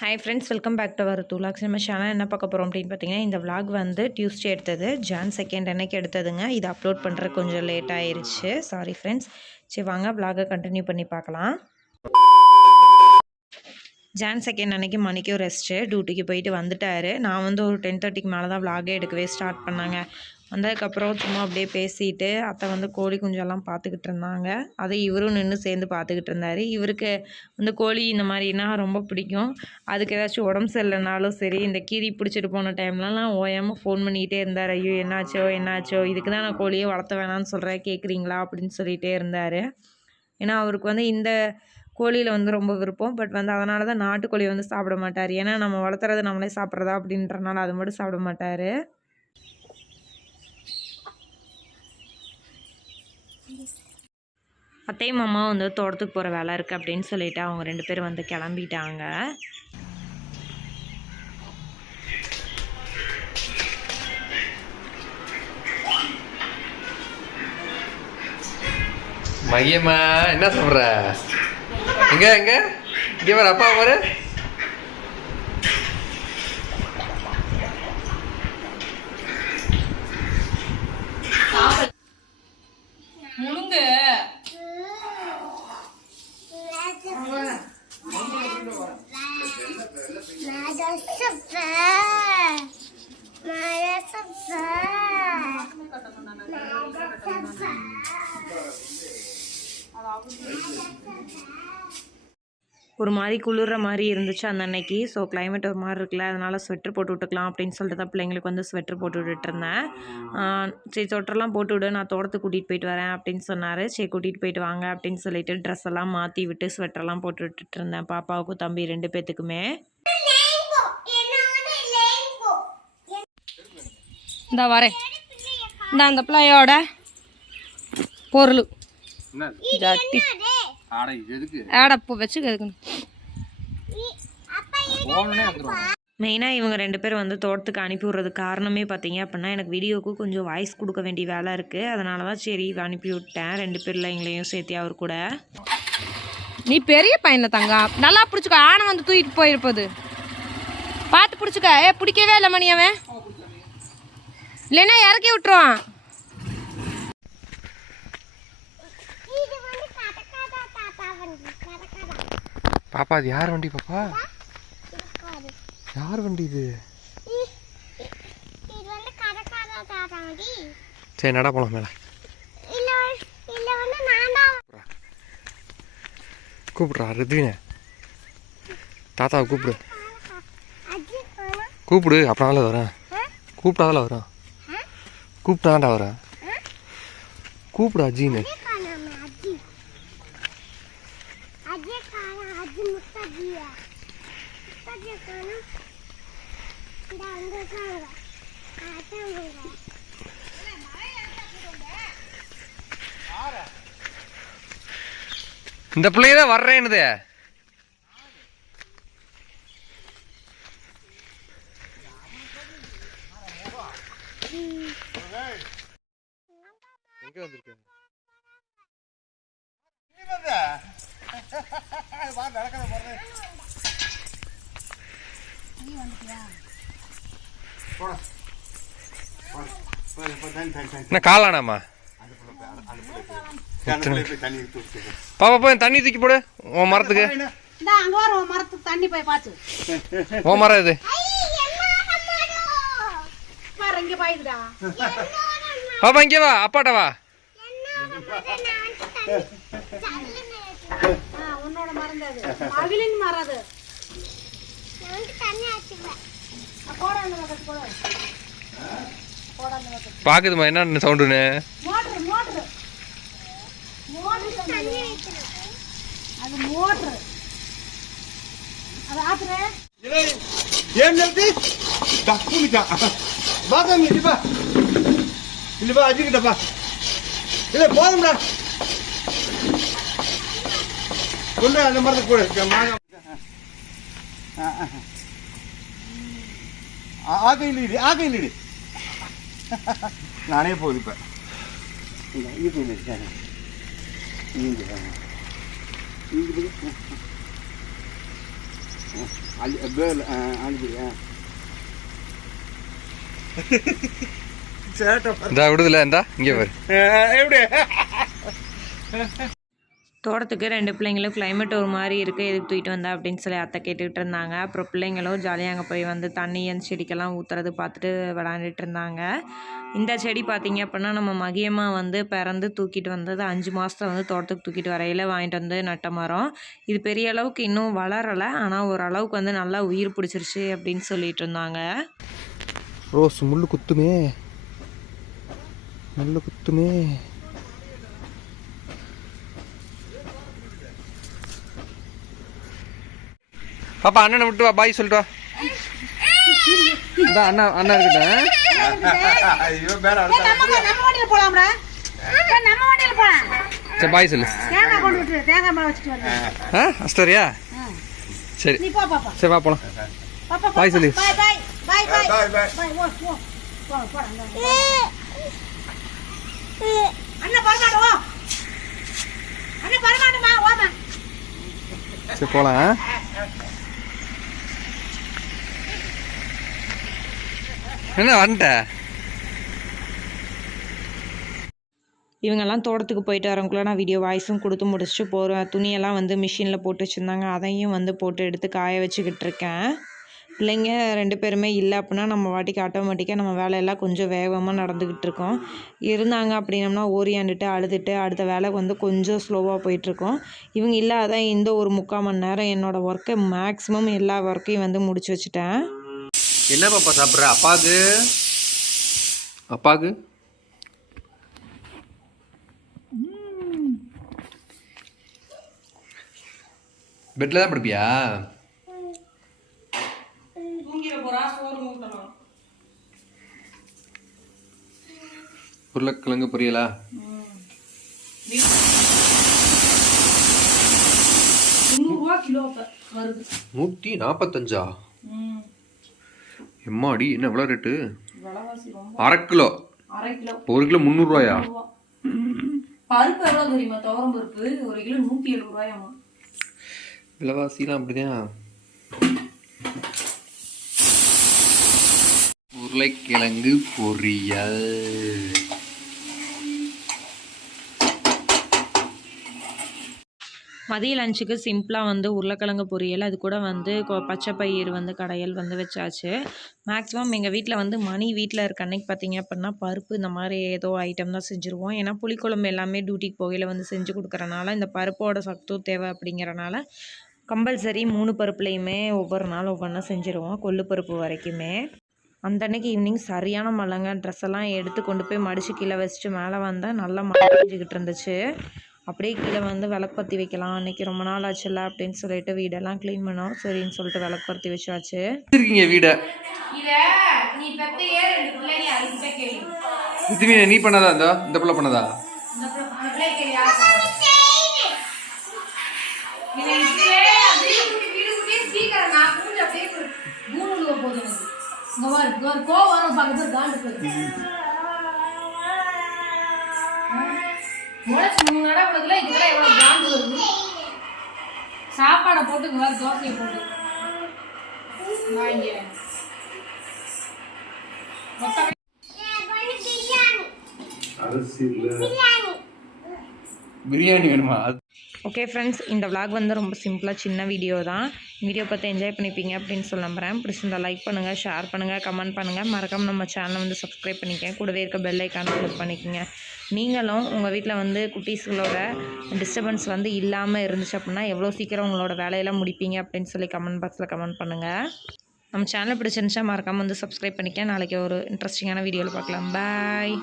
Hi friends welcome back to our தூலாக்ஸ் நம்ம channel என்ன பார்க்க போகிறோம் அப்படின்னு பார்த்தீங்கன்னா இந்த விளாக் வந்து டியூஸ்டே எடுத்தது. ஜான் செகண்ட் அன்னைக்கு எடுத்ததுங்க. இது அப்லோட் பண்ணுற கொஞ்சம் லேட் ஆயிடுச்சு சாரி ஃப்ரெண்ட்ஸ் சரி வாங்க விளாகை கண்டினியூ பண்ணி பார்க்கலாம். ஜான் செகண்ட் அன்னைக்கு மணிக்கும் ரெஸ்ட்டு டியூட்டிக்கு போயிட்டு வந்துட்டார். நான் வந்து ஒரு டென் தேர்ட்டிக்கு மேலே தான் விளாகே எடுக்கவே ஸ்டார்ட் பண்ணாங்க. வந்ததுக்கப்புறம் சும்மா அப்படியே பேசிட்டு அத்தை வந்து கோழி குஞ்செல்லாம் பார்த்துக்கிட்டு இருந்தாங்க. அதை இவரும் நின்று சேர்ந்து பார்த்துக்கிட்டு இருந்தார். இவருக்கு வந்து கோழி இந்த மாதிரினா ரொம்ப பிடிக்கும். அதுக்கு ஏதாச்சும் உடம்பு சரியில்லைனாலும் சரி இந்த கீரி பிடிச்சிட்டு போன டைம்லலாம் ஓயாமல் ஃபோன் பண்ணிக்கிட்டே இருந்தார். ஐயோ என்னாச்சோ என்னாச்சோ இதுக்கு தான் நான் கோழியை வளர்த்த வேணாம்னு சொல்கிறேன் கேட்குறீங்களா அப்படின்னு சொல்லிகிட்டே இருந்தார். ஏன்னா அவருக்கு வந்து இந்த கோழியில் வந்து ரொம்ப விருப்பம். பட் வந்து அதனால தான் நாட்டுக்கோழி வந்து சாப்பிட மாட்டார். ஏன்னா நம்ம வளர்த்துறது நம்மளே சாப்பிட்றதா அப்படின்றனால அது மட்டும் சாப்பிட மாட்டார். அத்தையும் மாமா வந்து தோட்டத்துக்கு போகிற வேலை இருக்குது அப்படின்னு சொல்லிட்டு அவங்க ரெண்டு பேரும் வந்து கிளம்பிட்டாங்க. மையம்மா என்ன சொல்ற எங்க எங்க இங்க வர அப்பா ஒரு அது ஒரு மாதிரி குளிர்ற மாதிரி இருந்துச்சு அந்த அன்னைக்கு. ஸோ climate ஒரு மாதிரி இருக்குல்ல அதனால் ஸ்வெட்டர் போட்டு விட்டுக்கலாம் அப்படின்னு சொல்லிட்டு தான் பிள்ளைங்களுக்கு வந்து ஸ்வெட்டர் போட்டு விட்டுட்டு இருந்தேன். ஆஹ் சரி ஸ்வெட்டர்லாம் போட்டு விடு நான் தோட்டத்துக்கு கூட்டிகிட்டு போயிட்டு வரேன் அப்படின்னு சொன்னார். சரி கூட்டிகிட்டு போயிட்டு வாங்க அப்படின்னு சொல்லிட்டு ட்ரெஸ் எல்லாம் மாற்றி விட்டு ஸ்வெட்டர்லாம் போட்டு விட்டுட்டு இருந்தேன். பாப்பாவுக்கும் தம்பி ரெண்டு பேத்துக்குமே. இந்த வரேன். இந்த அந்த பிள்ளையோட பொருள். ஜட்டி ஆடை எதுக்கு ஏடப்பூ வச்சு எதுக்குன்னு போனே வந்துடும் மெயினாக இவங்க ரெண்டு பேரும் வந்து தோட்டத்துக்கு அனுப்பி விட்றதுக்கு காரணமே பார்த்தீங்க அப்படின்னா எனக்கு வீடியோவுக்கு கொஞ்சம் வாய்ஸ் கொடுக்க வேண்டிய வேலை இருக்குது அதனால தான் சரி அனுப்பி விட்டேன். ரெண்டு பேரில் எங்களையும் சேர்த்தி அவர் கூட. நீ பெரிய பையன்ல தங்கம் நல்லா பிடிச்சிக்கோ. ஆனை வந்து தூக்கிட்டு போயிருப்பது. பார்த்து பிடிச்சிக்க. ஏ பிடிக்கவே இல்லை மணி அவன். இல்லைன்னா இறக்கி விட்டுருவான். பாப்பா அது யார் வண்டி பாப்பா? யார் வண்டி இது? சரி நட போலாம் மேல. கூப்பிடுறா. ரித்வின தாத்தாவை கூப்பிடு. கூப்பிடு அப்படினால வரேன். கூப்பிட்டாதால வரேன். கூப்பிட்டாதான்டா வரேன். கூப்பிடு அஜின்னு இந்த பிள்ளைய தான் வர்றேன்னுது எங்க வந்திருக்க என்ன காலானாமா பாப்பா போய் தண்ணி தூக்கி போடு. உன் மரத்துக்கு. இந்த அங்க வர உன் தண்ணி மரம் இது பாப்பா இங்கே வா. அப்பாட்ட வா. ஆ, உன்னோட மரம் தான் அது. அகிலின் மரம் பாக்குதுமா என்ன சவுண்டுன்னு ఏం లేదు తక్కువ బాగా ఇదిబా ఇదిబా అజిగిటబ్బా ఇదే పోదంరా కొండ அந்த மாதிரி கூட ஆ கையில் இடி ஆ கையில் இடி நானே போகுது இப்போ இது சேட்டை இந்தா விடுதுல இந்தா இங்கே பாரு. எப்படி? தோட்டத்துக்கு ரெண்டு பிள்ளைங்களும் கிளைமேட் ஒரு மாதிரி இருக்குது எதுக்கு தூக்கிட்டு வந்தா அப்படின்னு சொல்லி அத்தை கேட்டுக்கிட்டு இருந்தாங்க. அப்புறம் பிள்ளைங்களும் ஜாலியாக அங்கே போய் வந்து தண்ணி அந்த செடிக்கெல்லாம் ஊற்றுறது பார்த்துட்டு விளாண்டுட்டு இருந்தாங்க. இந்த செடி பார்த்தீங்க அப்படின்னா நம்ம மகியமாக வந்து பிறந்து தூக்கிட்டு வந்தது அஞ்சு மாதத்துல வந்து தோட்டத்துக்கு தூக்கிட்டு வரையில வாங்கிட்டு வந்து நட்ட மரம். இது பெரிய அளவுக்கு இன்னும் வளரலை ஆனால் ஓரளவுக்கு வந்து நல்லா உயிர் பிடிச்சிருச்சு அப்படின்னு சொல்லிட்டு இருந்தாங்க. ரோஸ் முள்ளு குத்துமே. முள்ளு குத்துமே. பாப்பா அண்ணனை விட்டு வா பாய் சொல்லிட்டு வா இந்த அண்ணா அண்ணா இருக்கட்டும் சரி பாய் சொல்லு. ஆ அஸ்டோரியா சரி. நீ போ பாப்பா சரி வா போலாம். பாப்பா பாய் சொல்லு. பாய் பாய் பாய். பாய் பாய் பாய். பாய் ஓ ஓ போ போடா அண்ணா பரமாடு ஓ. அண்ணா பரமாடுமா ஓமா சரி போலாம் என்ன வந்துட்ட? இவங்கெல்லாம் தோட்டத்துக்கு போயிட்டு வரவங்களுக்குள்ள நான் வீடியோ வாய்ஸும் கொடுத்து முடிச்சுட்டு போகிறேன் துணியெல்லாம் வந்து மிஷினில் போட்டு வச்சுருந்தாங்க. அதையும் வந்து போட்டு எடுத்து காய வச்சுக்கிட்டு இருக்கேன். பிள்ளைங்க ரெண்டு பேருமே இல்லை அப்படின்னா நம்ம வாட்டிக்கு ஆட்டோமேட்டிக்காக நம்ம வேலையெல்லாம் கொஞ்சம் வேகமாக நடந்துக்கிட்டு இருக்கோம். இருந்தாங்க அப்படின்னம்னா ஓரியாண்டுட்டு அழுதுட்டு அடுத்த வேலை வந்து கொஞ்சம் ஸ்லோவாக போயிட்டுருக்கோம். இவங்க இல்லாத இந்த ஒரு முக்கால் மணி நேரம் என்னோடய ஒர்க்கை மேக்ஸிமம் எல்லா ஒர்க்கையும் வந்து முடிச்சு வச்சுட்டேன். என்ன பாப்பா சாப்பிட்ற? அப்பாக்கு? அப்பாக்கு? பெட்டில் தான் படுப்பியா? உருளைக்கிழங்கு பொரியலா? நூற்றி நாற்பத்தஞ்சா எம்மாடி என்ன எவ்வளோ ரேட்டு அரை கிலோ. ஒரு கிலோ முந்நூறுரூவாயா பருப்பு எவ்வளோ தெரியுமா? துவரம் பருப்பு ஒரு கிலோ நூற்றி எழுபது ரூபாயாமா விலைவாசிலாம் அப்படிதான் உருளைக்கிழங்கு பொரியல். மதிய லஞ்சுக்கு சிம்பிளாக வந்து உருளைக்கிழங்கு பொரியல் அது கூட வந்து கொ- பச்சை பயிர் வந்து கடையல் வந்து வச்சாச்சு. மேக்ஸிமம் எங்கள் வீட்டில் வந்து மணி வீட்டில் இருக்க அன்னைக்கு பார்த்தீங்க அப்படின்னா பருப்பு இந்த மாதிரி ஏதோ ஐட்டம் தான் செஞ்சுருவோம். ஏன்னா புளிக்குழம்பு எல்லாமே டியூட்டிக்கு போகையில் வந்து செஞ்சு கொடுக்குறனால இந்த பருப்போட சத்தும் தேவை அப்படிங்கிறனால கம்பல்சரி மூணு பருப்புலையுமே ஒவ்வொரு நாள் ஒவ்வொன்றா செஞ்சுருவோம் கொள்ளு பருப்பு வரைக்குமே. அந்த அன்னைக்கு ஈவினிங் சரியான மழைங்க. ட்ரெஸ் எல்லாம் எடுத்து கொண்டு போய் மடித்து கீழே வச்சுட்டு மேலே வந்தால் நல்லா மழை பெஞ்சிக்கிட்டு இருந்துச்சு. அப்படியே கீழே வந்து விளக்கு பற்றி வைக்கலாம். அன்னைக்கு ரொம்ப நாள் ஆச்சுல்ல அப்படின்னு சொல்லிட்டு வீடெல்லாம் க்ளீன் பண்ணோம். சரின்னு சொல்லிட்டு விளக்கு பற்றி வச்சாச்சு. வச்சிருக்கீங்க வீடை? நீ பண்ணதா இந்த இந்த பிள்ளை பண்ணதா? கோவம் நடக்குறதுல இதுக்கெல்லாம் எவ்வளவு காண்டு வருது? சாப்பாடை போட்டு இங்க பாரு தோசையை போட்டு. வாங்க மொத்தம் பிரியாணி வேணுமா? ஓகே ஃப்ரெண்ட்ஸ் இந்த விளாக் வந்து ரொம்ப சிம்பிளாக சின்ன வீடியோ தான். வீடியோ பார்த்து என்ஜாய் பண்ணிப்பீங்க அப்படின்னு சொல்ல நம்புறேன். பிடிச்சிருந்தா லைக் பண்ணுங்கள் ஷேர் பண்ணுங்கள் கமெண்ட் பண்ணுங்கள் மறக்காம நம்ம சேனலை வந்து சப்ஸ்கிரைப் பண்ணிக்கங்க. கூடவே இருக்க பெல் ஐக்கானை கிளிக் பண்ணிக்கோங்க. நீங்களும் உங்கள் வீட்டில் வந்து குட்டீஸ்களோட டிஸ்டர்பன்ஸ் வந்து இல்லாமல் இருந்துச்சு அப்படின்னா எவ்வளோ சீக்கிரம் உங்களோட வேலையெல்லாம் முடிப்பீங்க அப்படின்னு சொல்லி கமெண்ட் பாக்ஸில் கமெண்ட் பண்ணுங்கள் நம்ம சேனல் பிடிச்சிருந்துச்சா மறக்காமல் வந்து சப்ஸ்கிரைப் பண்ணிக்க. நாளைக்கு ஒரு இன்ட்ரெஸ்டிங்கான வீடியோவில் பார்க்கலாம். பாய்